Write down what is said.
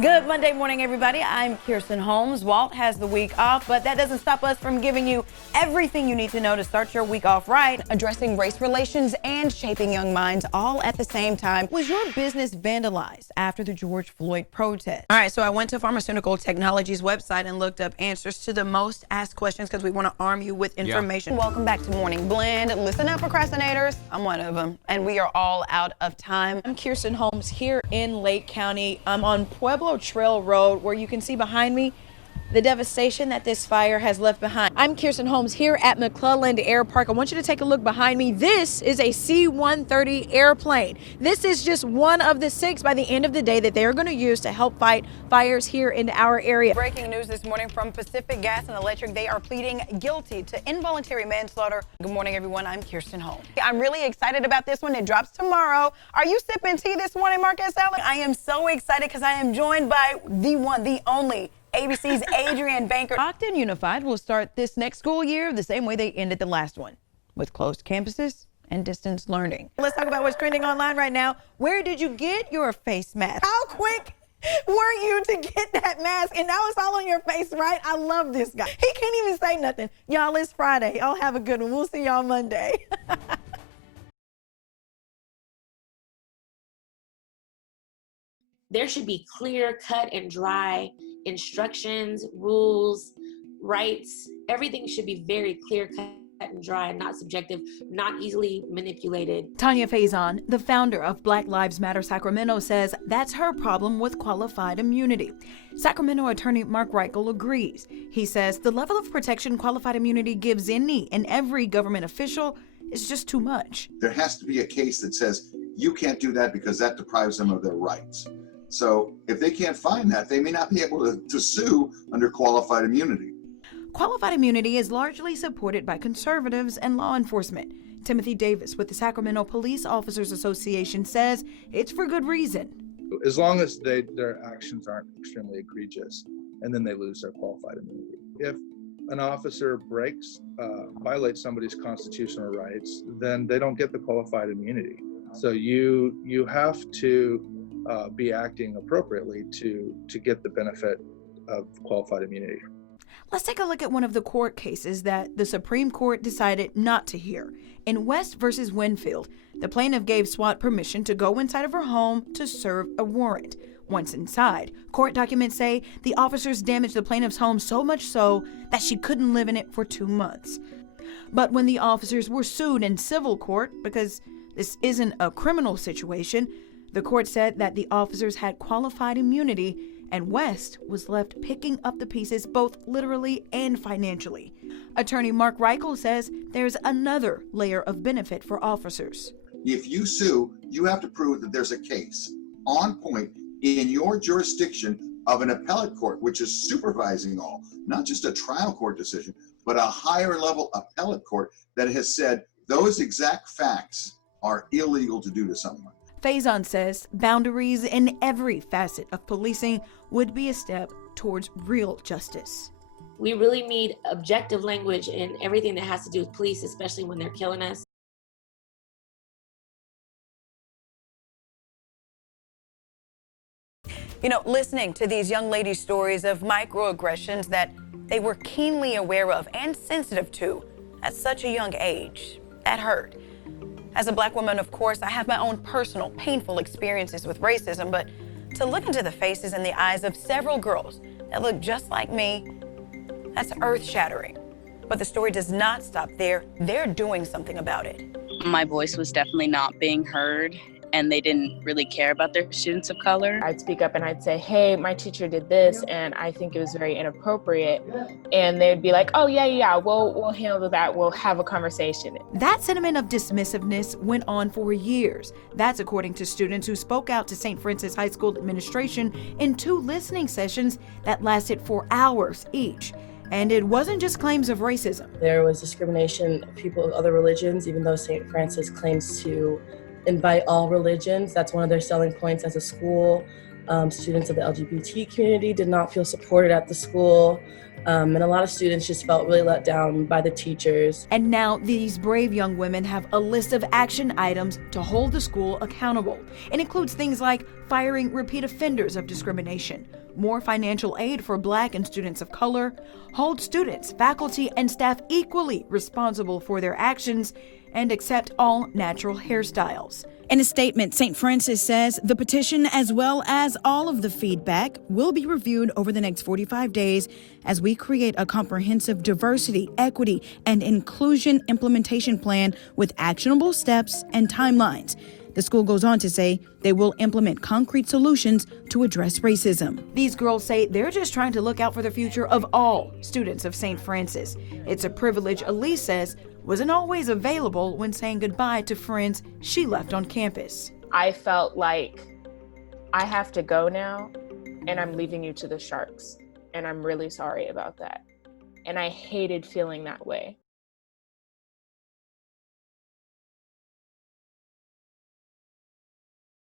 Good Monday morning, everybody. I'm Keristen Holmes. Walt has the week off, but that doesn't stop us from giving you everything you need to know to start your week off right. Addressing race relations and shaping young minds all at the same time. Was your business vandalized after the George Floyd protest? All right, so I went to Pharmaceutical Technology's website and looked up answers to the most asked questions because we want to arm you with information. Welcome back to Morning Blend. Listen up, procrastinators. I'm one of them, and we are all out of time. I'm Keristen Holmes here in Lake County. I'm on Pueblo Trail Road, where you can see behind me the devastation that this fire has left behind. I'm Keristen Holmes here at McClelland Air Park. I want you to take a look behind me. This is a C-130 airplane. This is just one of the 6 by the end of the day that they are going to use to help fight fires here in our area. Breaking news this morning from Pacific Gas and Electric. They are pleading guilty to involuntary manslaughter. Good morning, everyone. I'm Keristen Holmes. I'm really excited about this one. It drops tomorrow. Are you sipping tea this morning, Marcus Allen? I am so excited because I am joined by the one, the only, ABC's Adrienne Banker. Ogden Unified will start this next school year the same way they ended the last one, with closed campuses and distance learning. Let's talk about what's trending online right now. Where did you get your face mask? How quick were you to get that mask? And now it's all on your face, right? I love this guy. He can't even say nothing. Y'all, it's Friday. Y'all have a good one. We'll see y'all Monday. There should be clear, cut, and dry instructions, rules, rights. Everything should be very clear, cut, and dry, not subjective, not easily manipulated. Tanya Faison, the founder of Black Lives Matter Sacramento, says that's her problem with qualified immunity. Sacramento attorney Mark Reichel agrees. He says the level of protection qualified immunity gives any and every government official is just too much. There has to be a case that says you can't do that because that deprives them of their rights. So if they can't find that, they may not be able to sue under qualified immunity. Qualified immunity is largely supported by conservatives and law enforcement. Timothy Davis with the Sacramento Police Officers Association says it's for good reason. As long as their actions aren't extremely egregious, and then they lose their qualified immunity. If an officer violates somebody's constitutional rights, then they don't get the qualified immunity. So you have to be acting appropriately to get the benefit of qualified immunity. Let's take a look at one of the court cases that the Supreme Court decided not to hear. In West versus Winfield, the plaintiff gave SWAT permission to go inside of her home to serve a warrant. Once inside, court documents say the officers damaged the plaintiff's home so much so that she couldn't live in it for 2 months. But when the officers were sued in civil court, because this isn't a criminal situation, the court said that the officers had qualified immunity and West was left picking up the pieces both literally and financially. Attorney Mark Reichel says there's another layer of benefit for officers. If you sue, you have to prove that there's a case on point in your jurisdiction of an appellate court, which is supervising all, not just a trial court decision, but a higher level appellate court that has said those exact facts are illegal to do to someone. Faison says boundaries in every facet of policing would be a step towards real justice. We really need objective language in everything that has to do with police, especially when they're killing us. You know, listening to these young ladies' stories of microaggressions that they were keenly aware of and sensitive to at such a young age, that hurt. As a Black woman, of course, I have my own personal, painful experiences with racism, but to look into the faces and the eyes of several girls that look just like me, that's earth-shattering. But the story does not stop there. They're doing something about it. My voice was definitely not being heard, and they didn't really care about their students of color. I'd speak up and I'd say, hey, my teacher did this and I think it was very inappropriate. And they'd be like, oh yeah, we'll handle that. We'll have a conversation. That sentiment of dismissiveness went on for years. That's according to students who spoke out to St. Francis High School administration in 2 listening sessions that lasted for hours each. And it wasn't just claims of racism. There was discrimination of people of other religions, even though St. Francis claims to invite all religions. That's one of their selling points as a school. Students of the LGBT community did not feel supported at the school. And a lot of students just felt really let down by the teachers. And now these brave young women have a list of action items to hold the school accountable. It includes things like firing repeat offenders of discrimination, more financial aid for Black and students of color, hold students, faculty, and staff equally responsible for their actions, and accept all natural hairstyles. In a statement, St. Francis says the petition, as well as all of the feedback, will be reviewed over the next 45 days as we create a comprehensive diversity, equity, and inclusion implementation plan with actionable steps and timelines. The school goes on to say they will implement concrete solutions to address racism. These girls say they're just trying to look out for the future of all students of St. Francis. It's a privilege Elise says wasn't always available when saying goodbye to friends she left on campus. I felt like I have to go now and I'm leaving you to the sharks. And I'm really sorry about that. And I hated feeling that way.